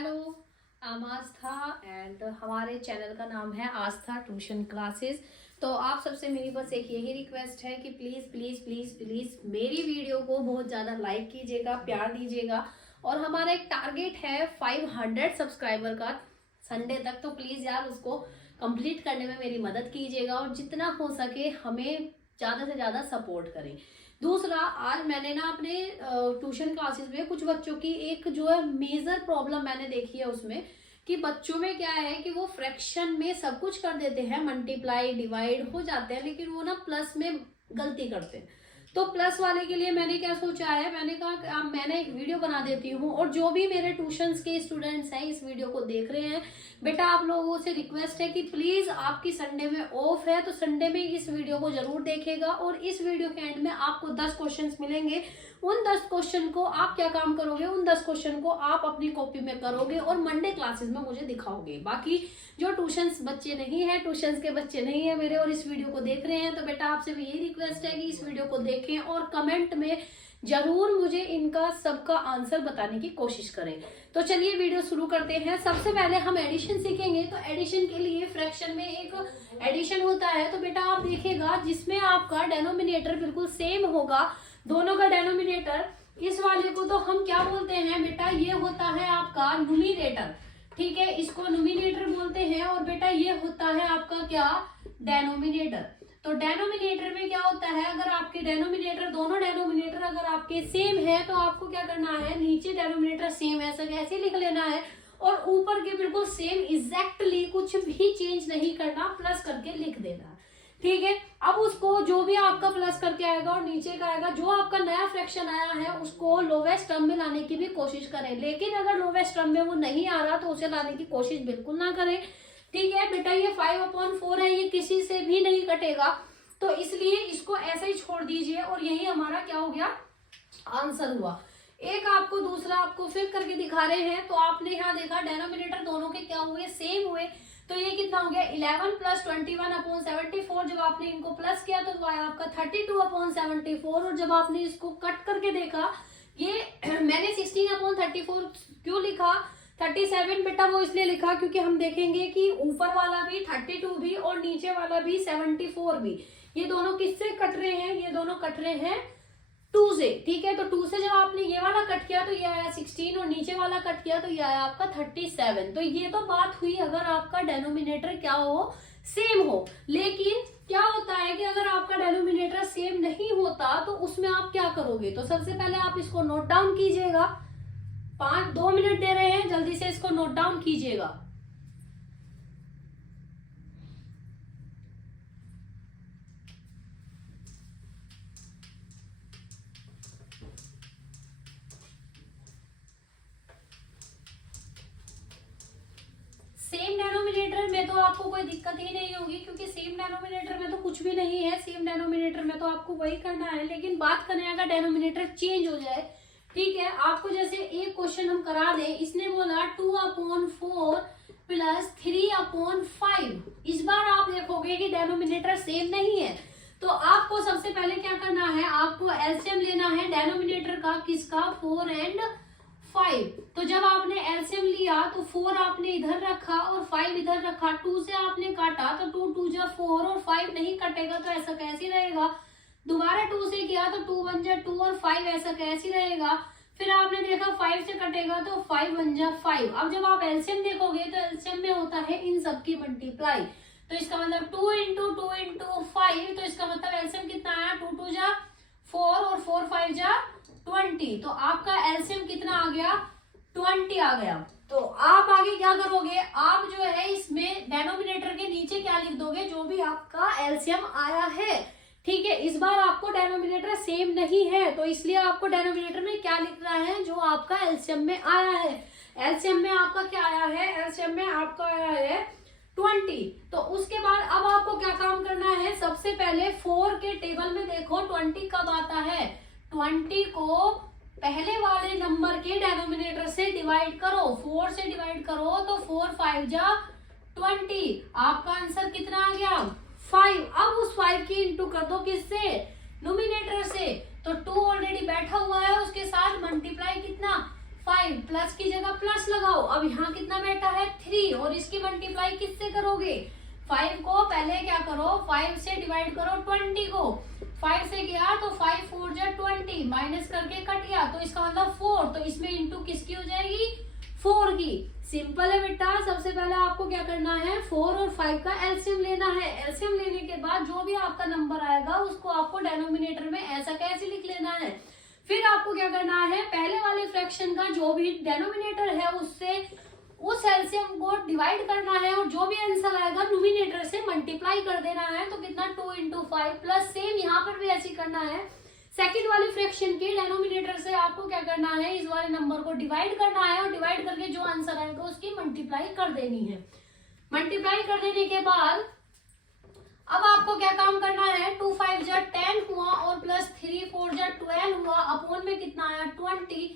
Hello, I am Aastha and हमारे channel का नाम है आस्था ट्यूशन क्लासेस। तो आप सबसे मेरी बस एक यही रिक्वेस्ट है कि प्लीज़ प्लीज़ प्लीज़ प्लीज़ मेरी वीडियो को बहुत ज़्यादा लाइक कीजिएगा, प्यार दीजिएगा। और हमारा एक टारगेट है 500 सब्सक्राइबर का संडे तक, तो प्लीज़ यार उसको कंप्लीट करने में मेरी मदद कीजिएगा और जितना हो सके हमें ज़्यादा से ज़्यादा सपोर्ट करें। दूसरा, आज मैंने ना अपने ट्यूशन क्लासेस में कुछ बच्चों की एक जो है मेजर प्रॉब्लम मैंने देखी है उसमें कि बच्चों में क्या है कि वो फ्रैक्शन में सब कुछ कर देते हैं, मल्टीप्लाई डिवाइड हो जाते हैं, लेकिन वो ना प्लस में गलती करते हैं। तो प्लस वाले के लिए मैंने क्या सोचा है, मैंने कहा मैंने एक वीडियो बना देती हूँ और जो भी मेरे ट्यूशंस के स्टूडेंट्स हैं इस वीडियो को देख रहे हैं, बेटा आप लोगों से रिक्वेस्ट है कि प्लीज आपकी संडे में ऑफ है तो संडे में इस वीडियो को जरूर देखेगा। और इस वीडियो के एंड में आपको 10 क्वेश्चंस मिलेंगे। उन 10 क्वेश्चन को आप क्या काम करोगे, उन 10 क्वेश्चन को आप अपनी कॉपी में करोगे और मंडे क्लासेस में मुझे दिखाओगे। बाकी जो ट्यूशंस बच्चे नहीं है, ट्यूशंस के बच्चे नहीं है मेरे और इस वीडियो को देख रहे हैं, तो बेटा आपसे भी यही रिक्वेस्ट है कि इस वीडियो को देखें और कमेंट में जरूर मुझे इनका सबका आंसर बताने की कोशिश करें। तो चलिए वीडियो शुरू करते हैं। सबसे पहले हम एडिशन सीखेंगे। तो एडिशन के लिए फ्रैक्शन में एक एडिशन होता है, तो बेटा आप देखिएगा जिसमें आपका डेनोमिनेटर बिल्कुल सेम होगा, दोनों का डेनोमिनेटर। इस वाले को तो हम क्या बोलते हैं बेटा, ये होता है आपका न्यूमिनेटर, ठीक है, इसको न्यूमिनेटर बोलते हैं। और बेटा ये होता है आपका क्या, डेनोमिनेटर। तो डेनोमिनेटर में क्या होता है, अगर आपके डेनोमिनेटर दोनों डेनोमिनेटर अगर आपके सेम है तो आपको क्या करना है, नीचे डेनोमिनेटर सेम ऐसा कैसे लिख लेना है और ऊपर के बिल्कुल सेम एग्जैक्टली कुछ भी चेंज नहीं करना, प्लस करके लिख देना, ठीक है। अब उसको जो भी आपका प्लस करके आएगा और नीचे का आएगा, जो आपका नया फ्रैक्शन आया है उसको लोवेस्ट टर्म में लाने की भी कोशिश करें, लेकिन अगर लोवेस्ट टर्म में वो नहीं आ रहा तो उसे लाने की कोशिश बिल्कुल ना करें, ठीक है। बेटा ये 5/4 है, ये किसी से भी नहीं कटेगा, तो इसलिए इसको ऐसे ही छोड़ दीजिए और यही हमारा क्या हो गया, आंसर हुआ। एक आपको दूसरा आपको फिर करके दिखा रहे हैं, तो आपने यहाँ देखा डेनोमिनेटर दोनों के क्या हुए, सेम हुए। तो ये कितना हो गया, 11 + 21/74। जब आपने इनको प्लस किया तो आया आपका 32/74। और जब आपने इसको कट करके देखा, ये मैंने 16/34 क्यों लिखा, 37 बेटा वो इसलिए लिखा क्योंकि हम देखेंगे कि ऊपर वाला भी 32 भी और नीचे वाला भी 74 भी, ये दोनों किससे कट रहे हैं, ये दोनों कट रहे हैं 2 से, ठीक है। तो 2 से जब आपने ये वाला कट किया तो ये आया 16 और नीचे वाला कट किया तो ये आया आपका 37। तो ये तो बात हुई अगर आपका डेनोमिनेटर क्या हो, सेम हो। लेकिन क्या होता है कि अगर आपका डेनोमिनेटर सेम नहीं होता तो उसमें आप क्या करोगे, तो सबसे पहले आप इसको नोट डाउन कीजिएगा। 2 मिनट दे रहे हैं, जल्दी से इसको नोट डाउन कीजिएगा। सेम डेनोमिनेटर में तो आपको कोई दिक्कत ही नहीं होगी क्योंकि सेम डेनोमिनेटर में तो कुछ भी नहीं है, सेम डेनोमिनेटर में तो आपको वही करना है। लेकिन बात करें अगर डेनोमिनेटर चेंज हो जाए, ठीक है, आपको जैसे एक क्वेश्चन हम करा दें, इसने बोला 2/4 + 3/5। इस बार आप देखोगे कि डेनोमिनेटर सेम नहीं है, तो आपको सबसे पहले क्या करना है, आपको एलसीएम लेना है डेनोमिनेटर का, किसका, 4 और 5। तो जब आपने एलसीएम लिया तो 4 आपने इधर रखा और 5 इधर रखा, 2 से आपने काटा तो 2 × 2 = 4 और 5 नहीं कटेगा तो ऐसा कैसे रहेगा। दोबारा 2 से किया तो 2 × 1 = 2 और 5 ऐसा कैसे रहेगा। फिर आपने देखा 5 से कटेगा तो 5 × 1 = 5। अब जब आप एलसीएम देखोगे तो एलसीएम में होता है इन सब की मल्टीप्लाई, तो इसका मतलब 2 × 2 × 5, तो इसका मतलब एलसीएम कितना आया, 2 × 2 = 4 और 4 × 5 = 20। तो आपका एलसीएम कितना आ गया, 20 आ गया। तो आप आगे क्या करोगे, आप जो है इसमें डेनोमिनेटर के नीचे क्या लिख दोगे, जो भी आपका एलसीएम आया है, ठीक है। इस बार आपको डेनोमिनेटर सेम नहीं है तो इसलिए आपको डेनोमिनेटर में क्या लिखना है, जो आपका एलसीएम में आया है। एलसीएम में आपका क्या आया है, एलसीएम में आपका आया है 20। तो उसके बाद अब आपको क्या काम करना है, सबसे पहले 4 के टेबल में देखो 20 कब आता है, 20 को पहले वाले नंबर के डेनोमिनेटर से डिवाइड करो, 4 से डिवाइड करो तो 4 × 5 = 20। आपका आंसर कितना आ गया, 5। अब उस 5 की इंटू कर दो किससे, नोमिनेटर से, तो 2 ऑलरेडी बैठा हुआ है, उसके साथ मल्टीप्लाई कितना 5 प्लस की जगह प्लस लगाओ। अब यहाँ कितना बेटा है 3 और इसकी मल्टीप्लाई किससे करोगे 5 को पहले क्या करो 5 से डिवाइड करो 20 को 5 से किया तो 5 4 जा 20 माइनस करके कट गया तो इसका मतलब 4 तो इसमें इंटू किसकी हो जाएगी 4 की। सिंपल है बेटा। सबसे पहले आपको क्या करना है 4 और 5 का एलसीएम लेना है। एलसीएम लेने के बाद जो भी आपका नंबर आएगा उसको आपको डेनोमिनेटर में ऐसा कैसे लिख लेना है। फिर आपको क्या करना है पहले वाले फ्रैक्शन का जो भी डेनोमिनेटर है उससे उस एलसीएम को डिवाइड करना है और जो भी आंसर आएगा न्यूमिनेटर से मल्टीप्लाई कर देना है। तो कितना 2 इंटू 5 प्लस सेम यहाँ पर भी ऐसे करना है। सेकंड वाले फ्रैक्शन के डेनोमिनेटर से आपको क्या करना है इस वाले नंबर को डिवाइड करना है और डिवाइड करके जो आंसर आएगा उसकी मल्टीप्लाई कर देनी है। मल्टीप्लाई कर देने के बाद अब आपको क्या काम करना है 2 5 जा 10 हुआ और प्लस 3 4 जा 12 हुआ अपोन में कितना आया 20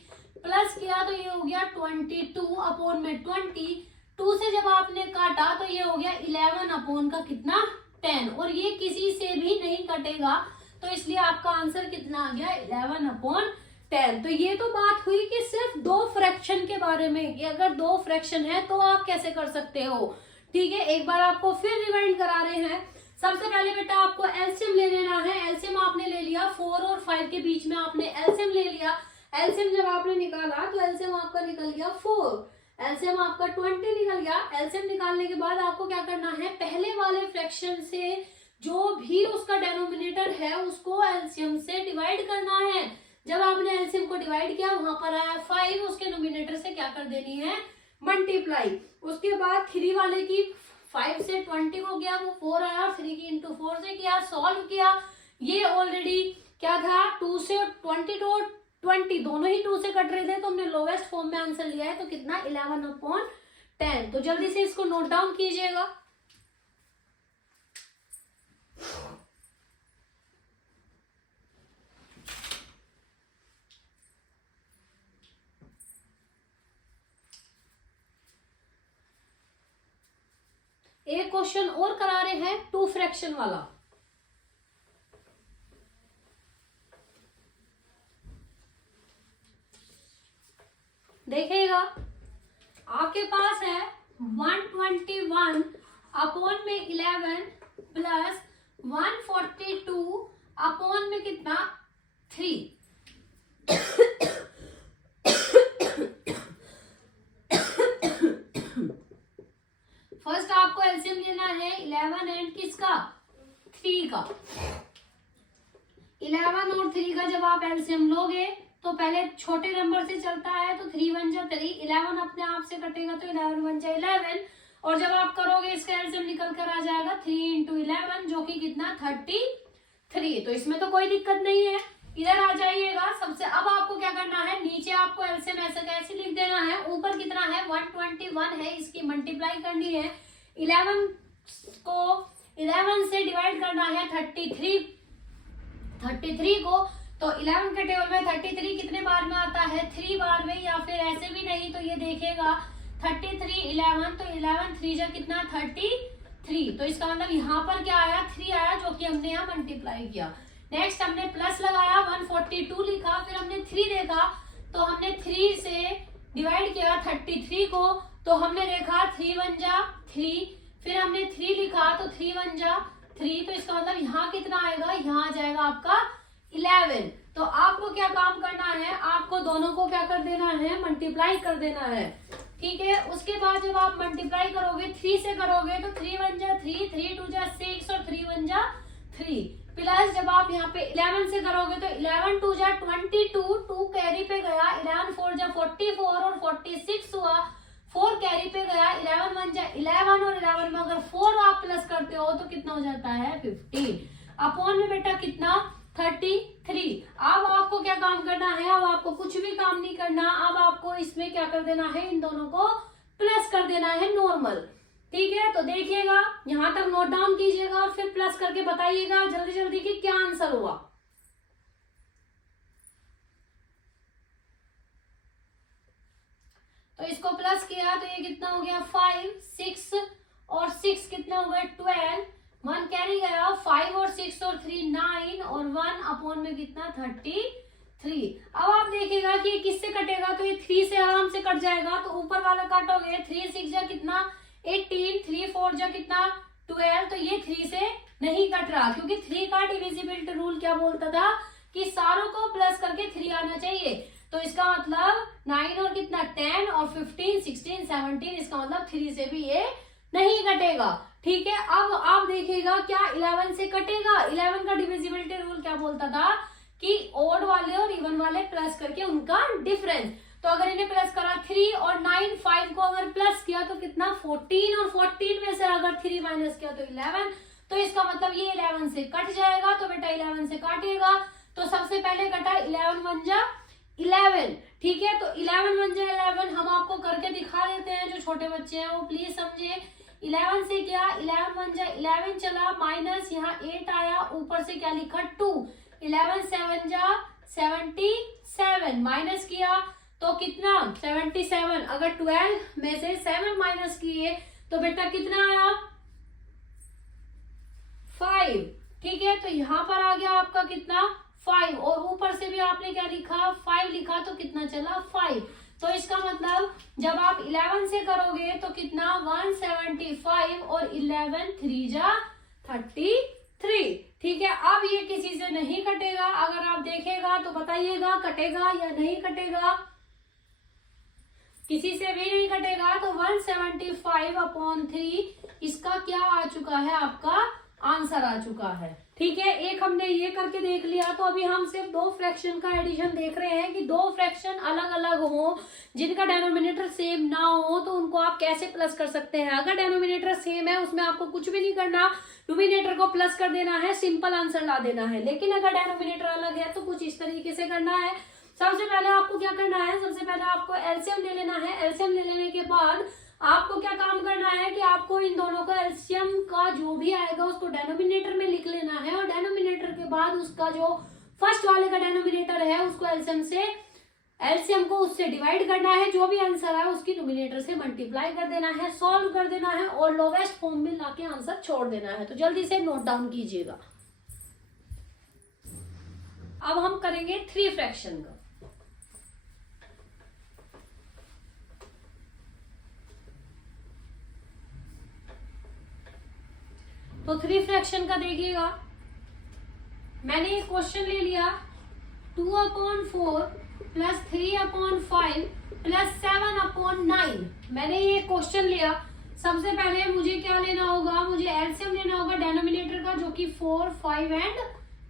प्लस किया तो ये हो गया 22 अपोन में 20 2 से जब आपने काटा तो ये हो गया 11 अपोन का कितना 10 और ये किसी से भी नहीं कटेगा तो इसलिए आपका आंसर कितना आ गया 11 अपॉन 10। तो ये तो बात हुई कि सिर्फ दो फ्रैक्शन के बारे में कि अगर दो फ्रैक्शन है तो आप कैसे कर सकते हो। ठीक है एक बार आपको फिर रिवाइंड करा रहे हैं। सबसे पहले बेटा आपको एलसीएम ले लेना है। एलसीएम आपने ले लिया 4 और 5 के बीच में आपने एलसीएम ले लिया। एलसीएम जब आपने निकाला तो एलसीएम आपका निकल गया 4 एलसीएम आपका 20 निकल गया। एलसीएम निकालने के बाद आपको क्या करना है पहले वाले फ्रैक्शन से जो भी उसका डेनोमिनेटर है उसको एलसीएम से डिवाइड करना है। जब आपने एलसीएम को डिवाइड किया वहां पर आया 5 उसके नोमिनेटर से क्या कर देनी है मल्टीप्लाई। उसके बाद 3 वाले की 5 से 20 को गया वो 4 आया 3 की इंटू 4 से किया सॉल्व किया। ये ऑलरेडी क्या था 2 से 20 तो 20 दोनों ही 2 से कट रहे थे तो हमने लोवेस्ट फॉर्म में आंसर लिया है तो कितना 11 अपॉन 10। तो जल्दी से इसको नोट डाउन कीजिएगा। एक क्वेश्चन और करा रहे हैं 2 फ्रैक्शन वाला। देखिएगा आपके पास है 121 अपॉन में 11 प्लस 142 अपॉन में कितना 3। फर्स्ट आपको एलसीएम लेना है 11 एंड किसका 3 का। 11 और 3 का जब आप एलसीएम लोगे तो पहले छोटे नंबर से चलता है तो 3 1 जा 3 11 अपने आप से कटेगा तो 11 1 जा 11 और जब आप करोगे इसका एलसीएम निकल कर आ जाएगा 3 इंटू 11 जो कि कितना 33। तो इसमें तो कोई दिक्कत नहीं है। इधर आ जाइएगा। सबसे अब आपको क्या करना है नीचे आपको एलसीएम ऐसे कैसे लिख देना है। ऊपर कितना है 121 है इसकी मल्टीप्लाई करनी है 11 को 11 से डिवाइड करना है 33 को। तो 11 के टेबल में 33 कितने बार में आता है 3 बार में या फिर ऐसे भी नहीं तो ये देखेगा 33 11 तो 11 3 जा कितना 33। तो इसका मतलब यहाँ पर क्या आया 3 आया जो कि हमने यहाँ मल्टीप्लाई किया। नेक्स्ट हमने प्लस लगाया 142 लिखा फिर हमने 3 देखा तो हमने 3 से डिवाइड किया 33 को तो हमने देखा 3 1 जा 3 फिर हमने 3 लिखा तो 3 1 जा 3 तो इसका मतलब यहाँ कितना आएगा यहाँ आ जाएगा आपका 11। तो आपको क्या काम करना है आपको दोनों को क्या कर देना है मल्टीप्लाई कर देना है। ठीक है उसके बाद जब आप मल्टीप्लाई करोगे 3 से करोगे तो 3 1 जा 3 3 2 जा 6 और 3 1 जा 3 प्लस जब आप यहाँ पे 11 से करोगे तो 11 2 जा 22 2 कैरी पे गया 11 4 जा 44 और 46 हुआ 4 कैरी पे गया 11 1 जा 11 और 11 में अगर 4 आप प्लस करते हो तो कितना हो जाता है 15 अपॉन में बेटा कितना 33। अब आपको क्या काम करना है अब आपको कुछ भी काम नहीं करना। अब आपको इसमें क्या कर देना है इन दोनों को प्लस कर देना है नॉर्मल। ठीक है तो देखिएगा यहां तक नोट डाउन कीजिएगा और फिर प्लस करके बताइएगा जल्दी जल्दी कि क्या आंसर हुआ। तो इसको प्लस किया तो ये कितना हो गया 5 6 और 6 कितना हो गया 12 1 कैरी गया 5 और 6 और 3 9 और 1 अपॉन में कितना 33। 3। अब आप देखिएगा कि ये किससे कटेगा, तो ये 3 से आराम से कट जाएगा, तो ऊपर वाला काटोगे 3 6 जा कितना 18, 3 4 जा कितना 12, तो ये 3 से नहीं कट रहा, क्योंकि 3 का डिविजिबिलिटी रूल क्या बोलता था कि सारों को प्लस करके 3 आना चाहिए। तो इसका मतलब 9 और कितना 10 और 15 16 17, इसका मतलब 3 से भी ये नहीं कटेगा। ठीक है, अब आप देखिएगा क्या 11 से कटेगा। 11 का डिविजिबिलिटी रूल क्या बोलता था कि ओड वाले और इवन वाले प्लस करके उनका डिफरेंस, तो अगर इन्हें प्लस करा 3 और 9 5 को अगर प्लस किया तो कितना 14, और 14 में से अगर 3 माइनस किया तो 11, तो इसका मतलब ये 11 से कट जाएगा। तो बेटा 11 से काटिएगा, तो सबसे पहले कटा 11 1 जा 11। ठीक है, तो 11 1 जा 11 हम आपको करके दिखा देते हैं, जो छोटे बच्चे हैं वो प्लीज समझे। 11 से क्या 11 1 जा 11 चला, माइनस यहाँ 8 आया, ऊपर से क्या लिखा 2, 11 7 जा 77, माइनस किया तो कितना 77, अगर 12 में से 7 माइनस किए तो बेटा कितना आया 5। ठीक है, तो यहाँ पर आ गया आपका कितना 5, और ऊपर से भी आपने क्या लिखा 5 लिखा, तो कितना चला 5। तो इसका मतलब जब आप 11 से करोगे तो कितना 175, और 11 3 जा 33। ठीक है, अब ये किसी से नहीं कटेगा, अगर आप देखेगा तो बताइएगा कटेगा या नहीं कटेगा। किसी से भी नहीं कटेगा, तो 175/3 इसका क्या आ चुका है, आपका आंसर आ चुका है। ठीक है, एक हमने ये करके देख लिया, तो अभी हम सिर्फ 2 फ्रैक्शन का एडिशन देख रहे हैं कि 2 फ्रैक्शन अलग अलग हो, जिनका डेनोमिनेटर सेम ना हो, तो उनको आप कैसे प्लस कर सकते हैं। अगर डेनोमिनेटर सेम है उसमें आपको कुछ भी नहीं करना, न्यूमिनेटर को प्लस कर देना है, सिंपल आंसर ला देना है। लेकिन अगर डेनोमिनेटर अलग है तो कुछ इस तरीके से करना है। सबसे पहले आपको क्या करना है, सबसे पहले आपको एलसीएम ले लेना है। एलसीएम ले लेने के बाद आपको क्या काम करना है कि आपको इन दोनों का एलसीएम का जो भी आएगा उसको डेनोमिनेटर में लिख लेना है, और डेनोमिनेटर के बाद उसका जो फर्स्ट वाले का डेनोमिनेटर है उसको एलसीएम को उससे डिवाइड करना है, जो भी आंसर है उसकी न्यूमिनेटर से मल्टीप्लाई कर देना है, सॉल्व कर देना है, और लोवेस्ट फॉर्म में लाके आंसर छोड़ देना है। तो जल्दी से नोट डाउन कीजिएगा। अब हम करेंगे 3 फ्रैक्शन का। तो 3 फ्रैक्शन का देखिएगा, मैंने एक क्वेश्चन ले लिया 2/4 प्लस 3/5 प्लस 7/9। मैंने ये क्वेश्चन लिया। सबसे पहले मुझे क्या लेना होगा, मुझे एलसीएम लेना होगा डेनोमिनेटर का, जो कि 4 5 एंड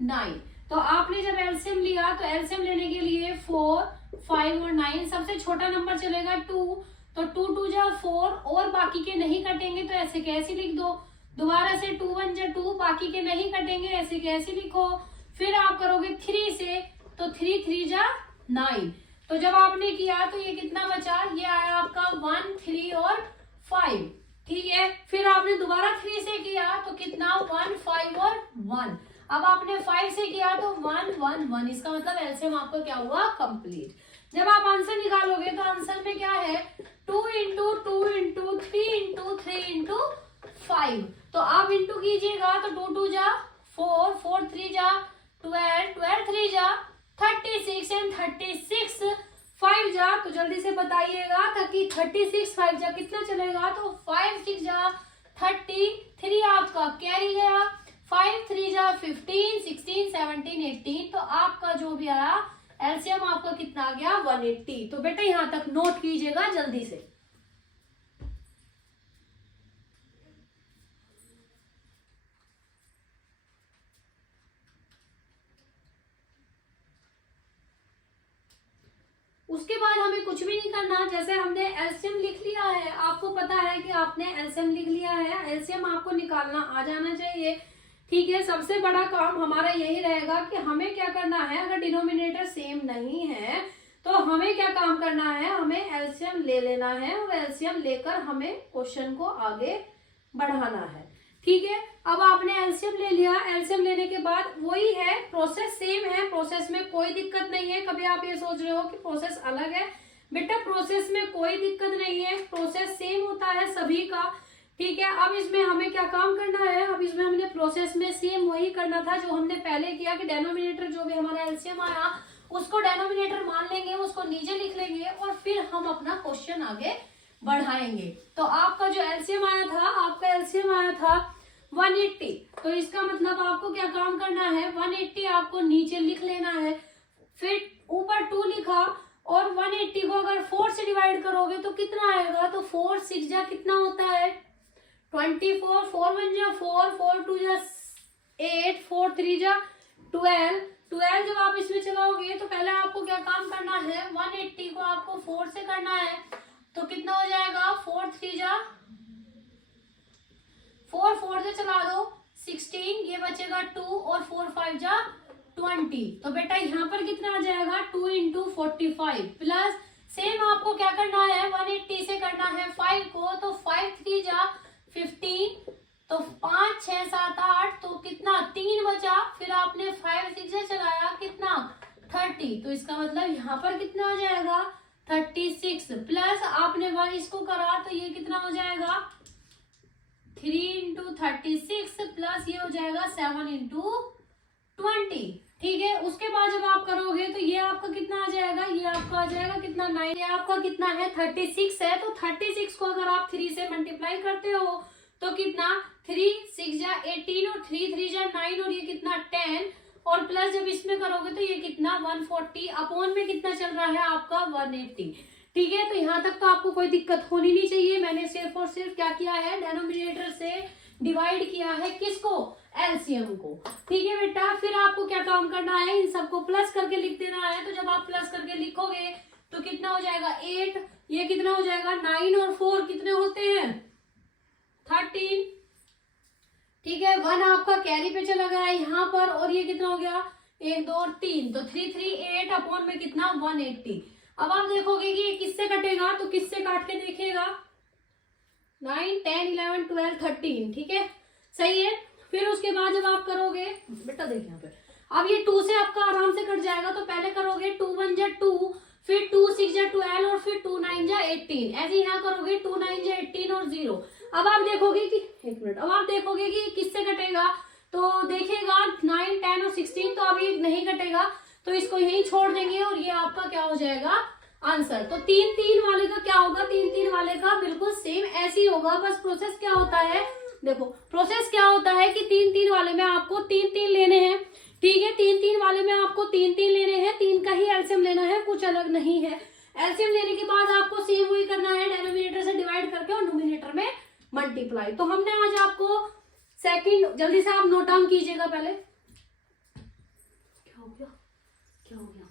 9। तो आपने जब एलसीएम लिया तो एलसीएम लेने के लिए 4 5 और 9, सबसे छोटा नंबर चलेगा 2, तो 2 2 जा 4, और बाकी के नहीं कटेंगे तो ऐसे कैसे लिख दो। दोबारा से 2 1 जा 2, बाकी के नहीं कटेंगे, ऐसे कैसे लिखो। फिर आप करोगे 3 से, तो 3 3 जा 9। तो जब आपने किया तो ये कितना बचा, ये आया आपका 1 3 और 5। ठीक है, फिर आपने दोबारा 3 से किया तो कितना 1 5 और 1। अब आपने 5 से किया तो 1 1 1, इसका मतलब एलसीएम आपका क्या हुआ कंप्लीट। जब आप आंसर निकालोगे तो आंसर में क्या है 2 इंटू 2 इंटू 3 इंटू 3 इंटू 5। तो आप इंटू कीजिएगा तो 2 2 जा 4 4 3 जा 12 12 3 जा 36 एंड 36 5 जा, तो जल्दी से बताइएगा ताकि 36 5 जा कितना चलेगा, तो 5 6 जा 33 आपका कैरी गया, 5 3 जा 15 16 17 18। तो आपका जो भी आया एलसीएम आपका कितना आ गया 180। तो बेटा यहां तक नोट कीजिएगा जल्दी से। उसके बाद हमें कुछ भी नहीं करना, जैसे हमने एलसीएम लिख लिया है, आपको पता है कि आपने एलसीएम लिख लिया है, एलसीएम आपको निकालना आ जाना चाहिए। ठीक है, सबसे बड़ा काम हमारा यही रहेगा कि हमें क्या करना है, अगर डिनोमिनेटर सेम नहीं है तो हमें क्या काम करना है, हमें एलसीएम ले लेना है, और एलसीएम लेकर हमें क्वेश्चन को आगे बढ़ाना है। ठीक है, अब आपने एलसीएम ले लिया, एलसीएम लेने के बाद वही है, प्रोसेस सेम है, प्रोसेस में कोई दिक्कत नहीं है। कभी आप ये सोच रहे हो कि प्रोसेस अलग है, बेटा प्रोसेस में कोई दिक्कत नहीं है, प्रोसेस सेम होता है सभी का। ठीक है, अब इसमें हमें क्या काम करना है, अब इसमें हमने प्रोसेस में सेम वही करना था जो हमने पहले किया कि डेनोमिनेटर जो भी हमारा एलसीएम आया उसको डेनोमिनेटर मान लेंगे, उसको नीचे लिख लेंगे और फिर हम अपना क्वेश्चन आगे बढ़ाएंगे। तो आपका जो एलसीएम आया था, आपका एलसीएम आया था 180। तो इसका मतलब आपको क्या काम करना है, 180 आपको नीचे लिख लेना है, फिर ऊपर 2 लिखा और 180 को अगर 4 से डिवाइड करोगे तो कितना आएगा, तो 4 6 जा कितना होता है 24, 4 1 जा 4, 4 2 जा 8, 4 3 जा 12। 12 जब आप इसमें चलाओगे तो पहले आपको क्या काम करना है, 180 को आपको 4 से करना है, तो कितना हो जाएगा 4 3 जा 4, 4 से चला दो 16, ये बचेगा 2 और 4 5 जा 20। तो बेटा यहाँ पर कितना आ जाएगा 2 इंटू 45 प्लस सेम आपको क्या करना है 180 से करना है 5 को, तो 5 3 जा 15, तो 5 6 7 8, तो कितना 3 बचा, फिर आपने 5 6 से चलाया कितना 30। तो इसका मतलब यहाँ पर कितना आ जाएगा 36 प्लस आपने 1 इसको करा तो ये कितना हो जाएगा 3 इंटू 36 प्लस ये हो जाएगा 7 इंटू 20। ठीक है, उसके बाद जब आप करोगे तो ये आपका कितना आ जाएगा, ये आपका आ जाएगा कितना 9, ये आपका कितना है 36 है। तो 36 को अगर आप 3 से मल्टीप्लाई करते हो तो कितना 3 6 जा 18 और 3 3 जा 9 और ये कितना 10 और प्लस जब इसमें करोगे तो ये कितना 140 अपॉन में कितना चल रहा है आपका 180। ठीक है, तो यहाँ तक तो आपको कोई दिक्कत होनी नहीं चाहिए। मैंने सिर्फ और सिर्फ क्या किया है, डेनोमिनेटर से डिवाइड किया है किसको, एलसीएम को। ठीक है बेटा, फिर आपको क्या काम करना है, इन सबको प्लस करके लिख देना है। तो जब आप प्लस करके लिखोगे तो कितना हो जाएगा 8, ये कितना हो जाएगा 9 और 4 कितने होते हैं 13। ठीक है, 1 आपका कैरी पे चला गया यहाँ पर और ये कितना हो गया 1 2 और 3, तो 3 3 8 अपॉन में कितना 180। अब आप देखोगे कि ये किससे कटेगा, तो किससे काट के देखेगा 9 10 11 12 13। ठीक है, सही है। फिर उसके बाद जब आप करोगे बेटा देखिए यहाँ पे, अब ये 2 से आपका आराम से कट जाएगा। तो पहले करोगे 2 1 जा 2, फिर 2 6 जा 12 और फिर 2 9 जा 18। ऐसे यहाँ करोगे 2 9 जा 18 और 0। अब आप देखोगे कि एक मिनट, अब आप देखोगे कि किससे कटेगा, तो देखेगा 9 10 और 16, तो अभी नहीं कटेगा तो इसको यहीं छोड़ देंगे और ये आपका क्या हो जाएगा आंसर। तो 3 3 वाले का क्या होगा, 3 3 वाले का बिल्कुल सेम ऐसे ही होगा, बस प्रोसेस क्या होता है, देखो प्रोसेस क्या होता है कि 3 3 वाले में आपको 3 3 लेने हैं। ठीक है, 3 3 वाले में आपको 3 3 लेने हैं, 3 का ही एलसीएम लेना है, कुछ अलग नहीं है। एलसीएम लेने के बाद आपको सेम वही करना है, डेनोमिनेटर से डिवाइड करके और न्यूमरेटर में मल्टीप्लाई। तो हमने आज आपको सेकंड, जल्दी से आप नोट डाउन कीजिएगा पहले। क्या हो गया, क्या हो गया,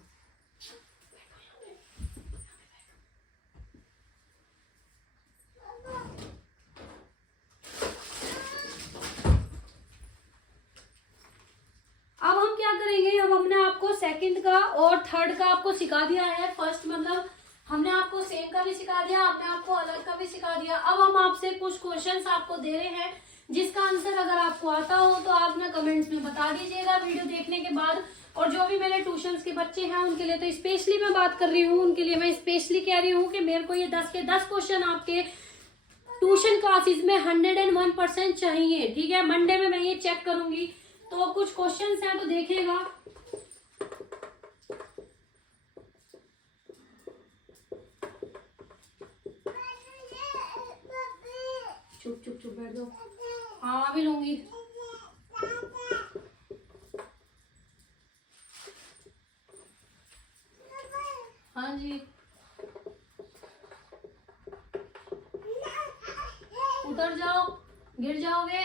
अब हम क्या करेंगे, अब हमने आपको सेकंड का और थर्ड का आपको सिखा दिया है। फर्स्ट मतलब हमने आपको सेम का भी सिखा दिया, हमने आपको अलग का भी सिखा दिया। अब हम आपसे कुछ क्वेश्चंस आपको दे रहे हैं जिसका आंसर अगर आपको आता हो तो आप ना कमेंट्स में बता दीजिएगा वीडियो देखने के बाद। और जो भी मेरे ट्यूशंस के बच्चे हैं उनके लिए तो स्पेशली मैं बात कर रही हूँ, उनके लिए मैं स्पेशली कह रही हूँ कि मेरे को ये 10 के 10 क्वेश्चन आपके ट्यूशन क्लासेस में 101% चाहिए। ठीक है, मंडे में मैं ये चेक करूंगी। तो कुछ क्वेश्चंस हैं तो देखेगा, चुप चुप चुप बैठ जाओ। हाँ अभी लूंगी। हाँ जी, उतर जाओ, गिर जाओगे।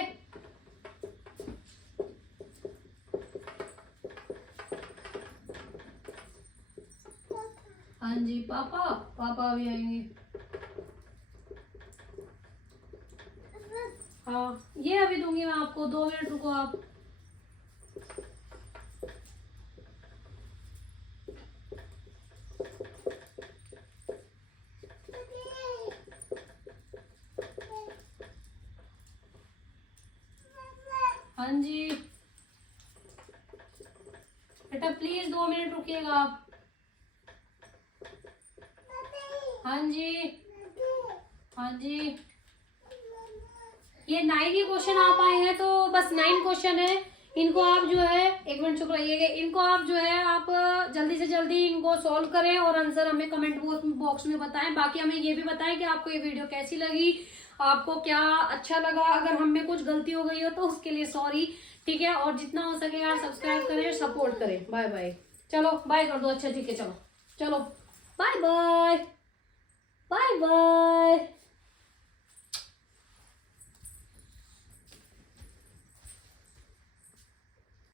हाँ जी पापा, पापा अभी आएंगे। हाँ ये अभी दूंगी मैं आपको, 2 मिनट रुको आप। हाँ जी बेटा प्लीज 2 मिनट रुकिएगा आप। हाँ जी, हाँ जी, ये 9 ही क्वेश्चन आप आए हैं तो बस 9 क्वेश्चन है, इनको आप जो है, एक मिनट चुप रहिएगा, इनको आप जो है आप जल्दी से जल्दी इनको सॉल्व करें और आंसर हमें कमेंट बॉक्स में बताएं। बाकी हमें ये भी बताएं कि आपको ये वीडियो कैसी लगी, आपको क्या अच्छा लगा। अगर हम में कुछ गलती हो गई हो तो उसके लिए सॉरी, ठीक है। और जितना हो सके यार सब्सक्राइब करें, सपोर्ट करें। बाय बाय, चलो बाय कर दो। अच्छा ठीक है, चलो चलो बाय बाय बाय बाय।